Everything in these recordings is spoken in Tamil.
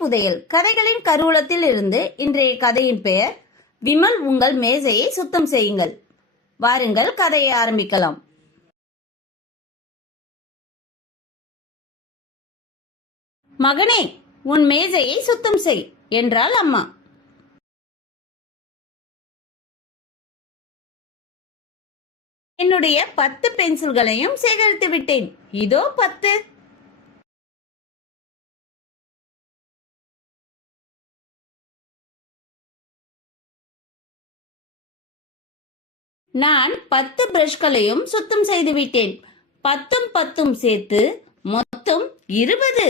புதையல் கதைகளின் கருவூலத்தில் இருந்து இன்றைய கதையின் பெயர் விமல் உங்கள் மேசையை சுத்தம் செய்யுங்கள். வாருங்கள், கதையை ஆரம்பிக்கலாம். மகனே, உன் மேசையை சுத்தம் செய் என்றாள் அம்மா. என்னுடைய 10 பென்சில்களையும் சேகரித்து விட்டேன். இதோ 10. நான் 10 பிரஷ்களையும் சுத்தம் செய்து விட்டேன். 10ம் 10ம் சேர்த்து மொத்தம் 20.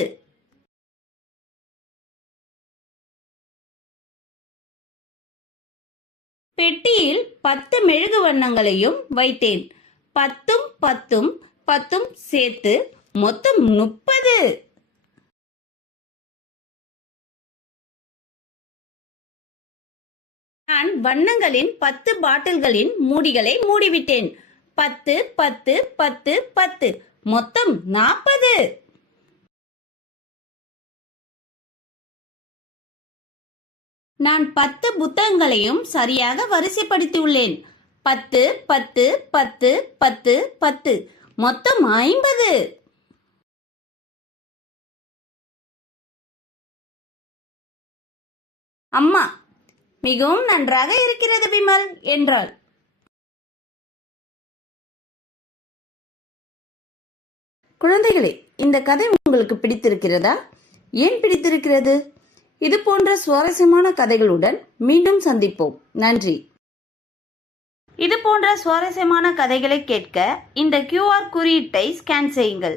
பெட்டியில் 10 மெழுகு வண்ணங்களையும் வைத்தேன். 10ம் 10ம் 10ம் சேர்த்து மொத்தம் 30. நான் வண்ணங்களின் 10 பாட்டில்களின் மூடிகளை மூடிவிட்டேன். 10 10 10 10 மொத்தம் 40. நான் 10 புத்தகங்களையும் சரியாக வரிசைப்படுத்தியுள்ளேன். 10 10 10 10 10 மொத்தம் 50. அம்மா, மிகவும் நன்றாக இருக்கிறது விமல் என்றாள். குழந்தைகளே, இந்த கதை உங்களுக்கு பிடித்திருக்கிறதா? ஏன் பிடித்திருக்கிறது? இது போன்ற சுவாரஸ்யமான கதைகளுடன் மீண்டும் சந்திப்போம். நன்றி. இது போன்ற சுவாரஸ்யமான கதைகளை கேட்க இந்த QR குறியீட்டை ஸ்கேன் செய்யுங்கள்.